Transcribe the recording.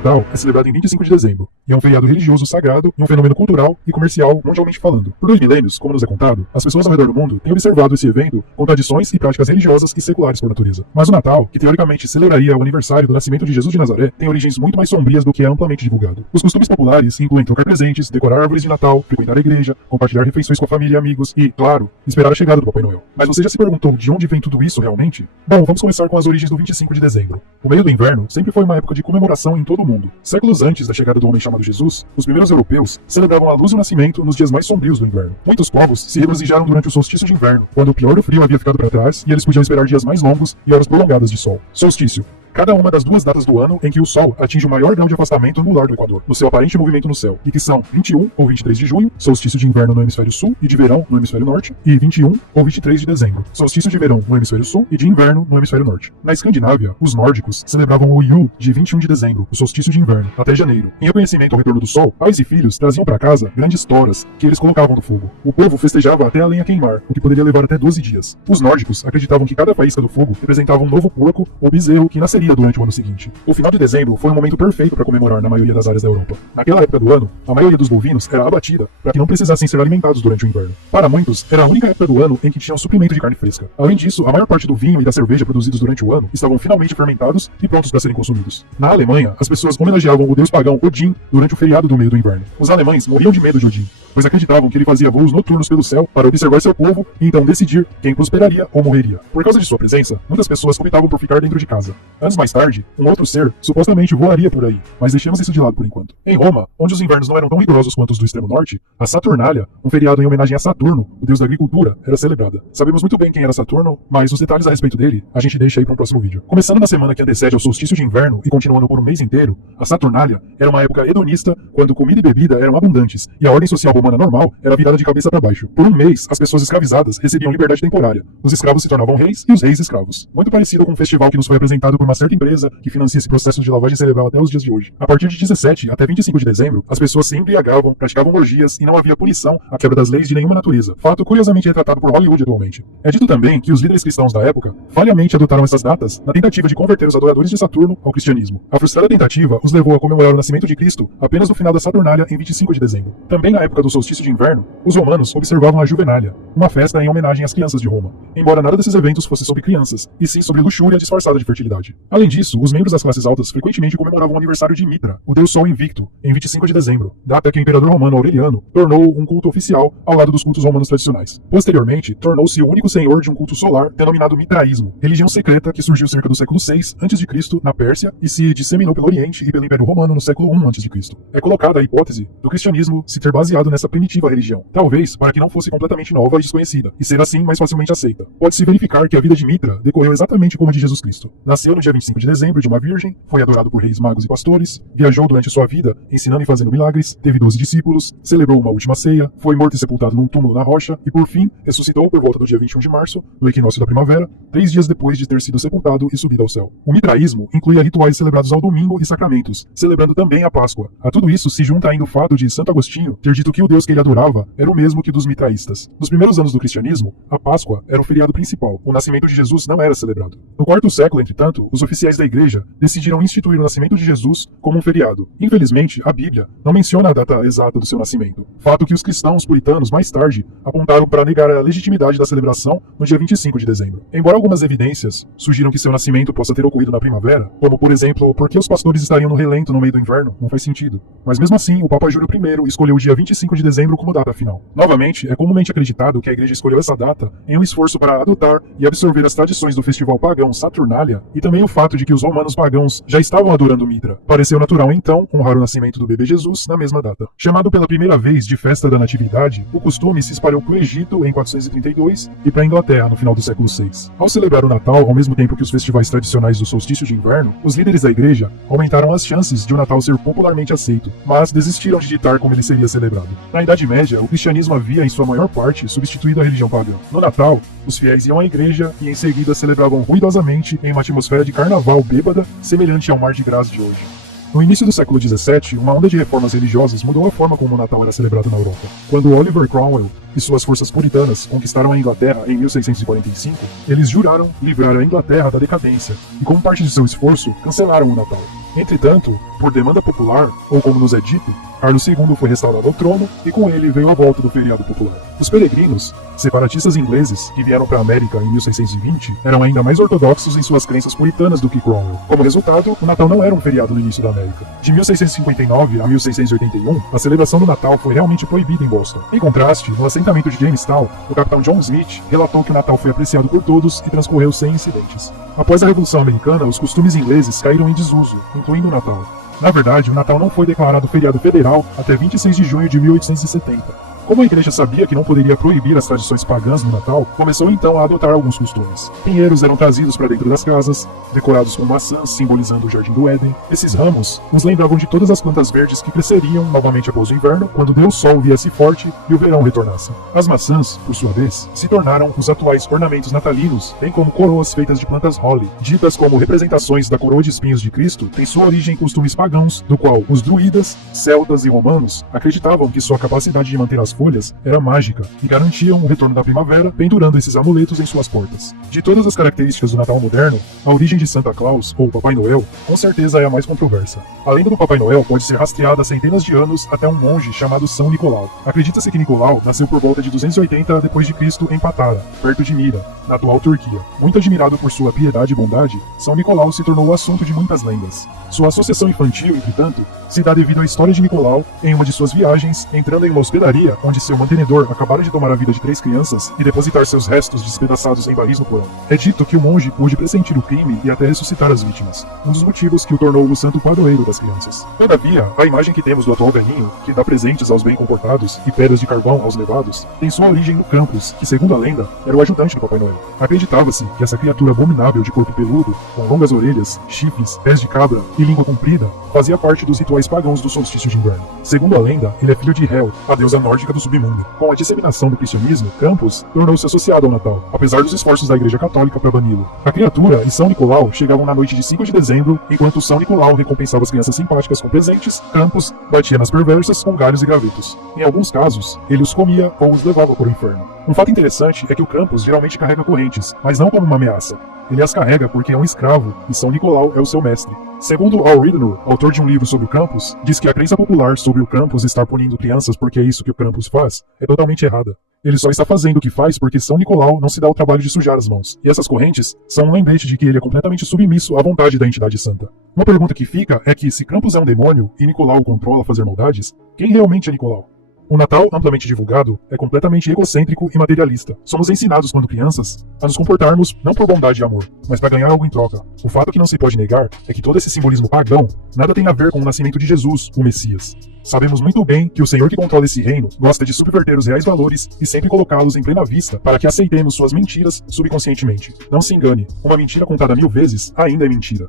Natal é celebrado em 25 de dezembro, e é um feriado religioso sagrado e um fenômeno cultural e comercial mundialmente falando. Por 2 milênios, como nos é contado, as pessoas ao redor do mundo têm observado esse evento com tradições e práticas religiosas e seculares por natureza. Mas o Natal, que teoricamente celebraria o aniversário do nascimento de Jesus de Nazaré, tem origens muito mais sombrias do que é amplamente divulgado. Os costumes populares incluem trocar presentes, decorar árvores de Natal, frequentar a igreja, compartilhar refeições com a família e amigos e, claro, esperar a chegada do Papai Noel. Mas você já se perguntou de onde vem tudo isso realmente? Bom, vamos começar com as origens do 25 de dezembro. O meio do inverno sempre foi uma época de comemoração em todo o mundo. Séculos antes da chegada do homem chamado Jesus, os primeiros europeus celebravam a luz do nascimento nos dias mais sombrios do inverno. Muitos povos se regozijaram durante o solstício de inverno, quando o pior do frio havia ficado para trás e eles podiam esperar dias mais longos e horas prolongadas de sol. Solstício: cada uma das 2 datas do ano em que o Sol atinge o maior grau de afastamento angular do Equador, no seu aparente movimento no céu, e que são 21 ou 23 de junho, solstício de inverno no hemisfério sul e de verão no hemisfério norte, e 21 ou 23 de dezembro, solstício de verão no hemisfério sul e de inverno no hemisfério norte. Na Escandinávia, os nórdicos celebravam o Yule de 21 de dezembro, o solstício de inverno, até janeiro. Em reconhecimento ao retorno do Sol, pais e filhos traziam para casa grandes toras que eles colocavam no fogo. O povo festejava até a lenha queimar, o que poderia levar até 12 dias. Os nórdicos acreditavam que cada faísca do fogo representava um novo porco ou bezerro que nasceria durante o ano seguinte. O final de dezembro foi um momento perfeito para comemorar na maioria das áreas da Europa. Naquela época do ano, a maioria dos bovinos era abatida para que não precisassem ser alimentados durante o inverno. Para muitos, era a única época do ano em que tinham suprimento de carne fresca. Além disso, a maior parte do vinho e da cerveja produzidos durante o ano estavam finalmente fermentados e prontos para serem consumidos. Na Alemanha, as pessoas homenageavam o deus pagão Odin durante o feriado do meio do inverno. Os alemães morriam de medo de Odin, pois acreditavam que ele fazia voos noturnos pelo céu para observar seu povo e então decidir quem prosperaria ou morreria. Por causa de sua presença, muitas pessoas optavam por ficar dentro de casa. Anos mais tarde, um outro ser supostamente voaria por aí, mas deixemos isso de lado por enquanto. Em Roma, onde os invernos não eram tão rigorosos quanto os do extremo norte, a Saturnália, um feriado em homenagem a Saturno, o deus da agricultura, era celebrada. Sabemos muito bem quem era Saturno, mas os detalhes a respeito dele a gente deixa aí para um próximo vídeo. Começando na semana que antecede ao solstício de inverno e continuando por um mês inteiro, a Saturnália era uma época hedonista quando comida e bebida eram abundantes e a ordem social romana normal era virada de cabeça para baixo. Por um mês, as pessoas escravizadas recebiam liberdade temporária. Os escravos se tornavam reis e os reis escravos. Muito parecido com um festival que nos foi apresentado por uma certa empresa que financia esse processo de lavagem cerebral até os dias de hoje. A partir de 17 até 25 de dezembro, as pessoas se embriagavam, praticavam orgias e não havia punição à quebra das leis de nenhuma natureza. Fato curiosamente retratado por Hollywood atualmente. É dito também que os líderes cristãos da época falhamente adotaram essas datas na tentativa de converter os adoradores de Saturno ao cristianismo. A frustrada tentativa os levou a comemorar o nascimento de Cristo apenas no final da Saturnália em 25 de dezembro. Também na época do solstício de inverno, os romanos observavam a Juvenália, uma festa em homenagem às crianças de Roma, embora nada desses eventos fosse sobre crianças, e sim sobre luxúria disfarçada de fertilidade. Além disso, os membros das classes altas frequentemente comemoravam o aniversário de Mitra, o deus Sol invicto, em 25 de dezembro, data que o imperador romano Aureliano tornou um culto oficial ao lado dos cultos romanos tradicionais. Posteriormente, tornou-se o único senhor de um culto solar denominado mitraísmo, religião secreta que surgiu cerca do século VI a.C. na Pérsia e se disseminou pelo Oriente e pelo Império Romano no século I a.C. É colocada a hipótese do cristianismo se ter baseado nessa primitiva religião, talvez para que não fosse completamente nova e desconhecida, e ser assim mais facilmente aceita. Pode-se verificar que a vida de Mitra decorreu exatamente como a de Jesus Cristo. Nasceu no dia 25 de dezembro de uma virgem, foi adorado por reis, magos e pastores, viajou durante sua vida ensinando e fazendo milagres, teve 12 discípulos, celebrou uma última ceia, foi morto e sepultado num túmulo na rocha e, por fim, ressuscitou por volta do dia 21 de março, no equinócio da primavera, 3 dias depois de ter sido sepultado e subido ao céu. O mitraísmo incluía rituais celebrados ao domingo e sacramentos, celebrando também a Páscoa. A tudo isso se junta ainda o fato de Santo Agostinho ter dito que o Deus que ele adorava era o mesmo que dos mitraístas. Nos primeiros anos do cristianismo, a Páscoa era o feriado principal. O nascimento de Jesus não era celebrado. No quarto século, entretanto, os oficiais da igreja decidiram instituir o nascimento de Jesus como um feriado. Infelizmente, a Bíblia não menciona a data exata do seu nascimento, fato que os cristãos puritanos mais tarde apontaram para negar a legitimidade da celebração no dia 25 de dezembro. Embora algumas evidências sugiram que seu nascimento possa ter ocorrido na primavera, como por exemplo, por que os pastores estariam no relento no meio do inverno, não faz sentido. Mas mesmo assim, o Papa Júlio I escolheu o dia 25 de dezembro como data final. Novamente, é comumente acreditado que a igreja escolheu essa data em um esforço para adotar e absorver as tradições do festival pagão Saturnália e também o fato de que os romanos pagãos já estavam adorando Mitra. Pareceu natural então honrar o nascimento do bebê Jesus na mesma data. Chamado pela primeira vez de Festa da Natividade, o costume se espalhou para o Egito em 432 e para a Inglaterra no final do século VI. Ao celebrar o Natal ao mesmo tempo que os festivais tradicionais do solstício de inverno, os líderes da igreja aumentaram as chances de o Natal ser popularmente aceito, mas desistiram de ditar como ele seria celebrado. Na Idade Média, o cristianismo havia, em sua maior parte, substituído a religião pagã. No Natal, os fiéis iam à igreja e em seguida celebravam ruidosamente em uma atmosfera de carnaval bêbada, semelhante ao Mardi Gras de hoje. No início do século XVII, uma onda de reformas religiosas mudou a forma como o Natal era celebrado na Europa. Quando Oliver Cromwell e suas forças puritanas conquistaram a Inglaterra em 1645, eles juraram livrar a Inglaterra da decadência e, como parte de seu esforço, cancelaram o Natal. Entretanto, por demanda popular, ou como nos é dito, Carlos II foi restaurado ao trono e com ele veio a volta do feriado popular. Os peregrinos, separatistas ingleses que vieram para a América em 1620, eram ainda mais ortodoxos em suas crenças puritanas do que Cromwell. Como resultado, o Natal não era um feriado no início da América. De 1659 a 1681, a celebração do Natal foi realmente proibida em Boston. Em contraste, no assentamento de Jamestown, o capitão John Smith relatou que o Natal foi apreciado por todos e transcorreu sem incidentes. Após a Revolução Americana, os costumes ingleses caíram em desuso, incluindo o Natal. Na verdade, o Natal não foi declarado feriado federal até 26 de junho de 1870. Como a igreja sabia que não poderia proibir as tradições pagãs no Natal, começou então a adotar alguns costumes. Pinheiros eram trazidos para dentro das casas, decorados com maçãs, simbolizando o Jardim do Éden. Esses ramos nos lembravam de todas as plantas verdes que cresceriam novamente após o inverno, quando Deus Sol viesse forte e o verão retornasse. As maçãs, por sua vez, se tornaram os atuais ornamentos natalinos, bem como coroas feitas de plantas holly, ditas como representações da coroa de espinhos de Cristo, tem sua origem em costumes pagãos, do qual os druidas, celtas e romanos acreditavam que sua capacidade de manter as folhas era mágica e garantiam o retorno da primavera, pendurando esses amuletos em suas portas. De todas as características do Natal moderno, a origem de Santa Claus, ou Papai Noel, com certeza é a mais controversa. A lenda do Papai Noel pode ser rastreada há centenas de anos até um monge chamado São Nicolau. Acredita-se que Nicolau nasceu por volta de 280 d.C. em Patara, perto de Mira, na atual Turquia. Muito admirado por sua piedade e bondade, São Nicolau se tornou o assunto de muitas lendas. Sua associação infantil, entretanto, se dá devido à história de Nicolau em uma de suas viagens, entrando em uma hospedaria onde seu mantenedor acabara de tomar a vida de 3 crianças e depositar seus restos despedaçados em barris no porão. É dito que o monge pôde pressentir o crime e até ressuscitar as vítimas, um dos motivos que o tornou o santo padroeiro das crianças. Todavia, a imagem que temos do atual velhinho, que dá presentes aos bem comportados e pedras de carvão aos levados, tem sua origem no Krampus, que segundo a lenda, era o ajudante do Papai Noel. Acreditava-se que essa criatura abominável de corpo peludo, com longas orelhas, chifres, pés de cabra e língua comprida, fazia parte dos rituais pagãos do solstício de inverno. Segundo a lenda, ele é filho de Hel, a deusa nórdica do submundo. Com a disseminação do cristianismo, Krampus tornou-se associado ao Natal, apesar dos esforços da Igreja Católica para bani-lo. A criatura e São Nicolau chegavam na noite de 5 de dezembro, enquanto São Nicolau recompensava as crianças simpáticas com presentes, Krampus batia nas perversas com galhos e gravetos. Em alguns casos, ele os comia ou os levava para o inferno. Um fato interessante é que o Krampus geralmente carrega correntes, mas não como uma ameaça. Ele as carrega porque é um escravo e São Nicolau é o seu mestre. Segundo Al Ridenour, autor de um livro sobre o Krampus, diz que a crença popular sobre o Krampus estar punindo crianças porque é isso que o Krampus faz é totalmente errada. Ele só está fazendo o que faz porque São Nicolau não se dá o trabalho de sujar as mãos. E essas correntes são um lembrete de que ele é completamente submisso à vontade da entidade santa. Uma pergunta que fica é que se Krampus é um demônio e Nicolau o controla a fazer maldades, quem realmente é Nicolau? O Natal, amplamente divulgado, é completamente egocêntrico e materialista. Somos ensinados, quando crianças, a nos comportarmos não por bondade e amor, mas para ganhar algo em troca. O fato que não se pode negar é que todo esse simbolismo pagão nada tem a ver com o nascimento de Jesus, o Messias. Sabemos muito bem que o Senhor que controla esse reino gosta de subverter os reais valores e sempre colocá-los em plena vista para que aceitemos suas mentiras subconscientemente. Não se engane, uma mentira contada 1000 vezes ainda é mentira.